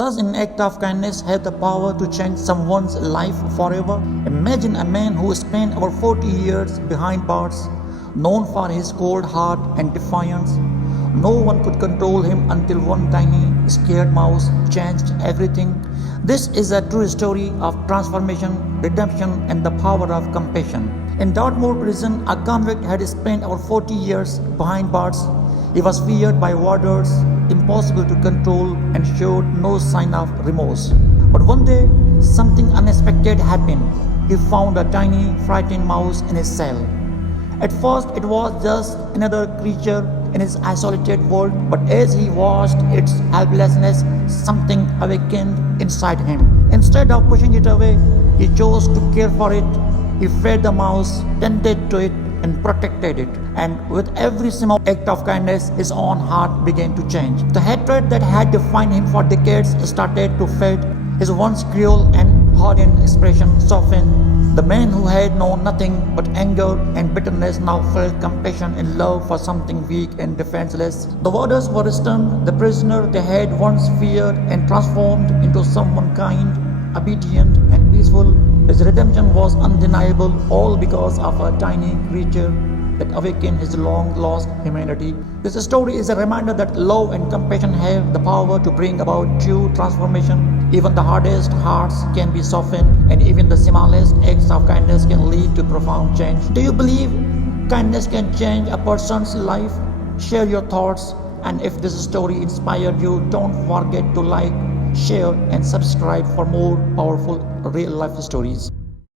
Does an act of kindness have the power to change someone's life forever? Imagine a man who spent over 40 years behind bars, known for his cold heart and defiance. No one could control him until one tiny, scared mouse changed everything. This is a true story of transformation, redemption, and the power of compassion. In Dartmoor Prison, a convict had spent over 40 years behind bars. He was feared by warders, impossible to control, and showed no sign of remorse. But one day, something unexpected happened. He found a tiny, frightened mouse in his cell. At first, it was just another creature in his isolated world, but as he watched its helplessness, something awakened inside him. Instead of pushing it away, he chose to care for it. He fed the mouse, tended to it, and protected it. And with every small act of kindness, his own heart began to change. The hatred that had defined him for decades started to fade. His once cruel and hardened expression softened. The man who had known nothing but anger and bitterness now felt compassion and love for something weak and defenseless. The warders were stunned. The prisoner they had once feared and transformed into someone kind, obedient, and peaceful. His redemption was undeniable, all because of a tiny creature that awakened his long-lost humanity. This story is a reminder that love and compassion have the power to bring about true transformation. Even the hardest hearts can be softened, and even the smallest acts of kindness can lead to profound change. Do you believe kindness can change a person's life? Share your thoughts, and if this story inspired you, don't forget to like, share, and subscribe for more powerful real-life stories.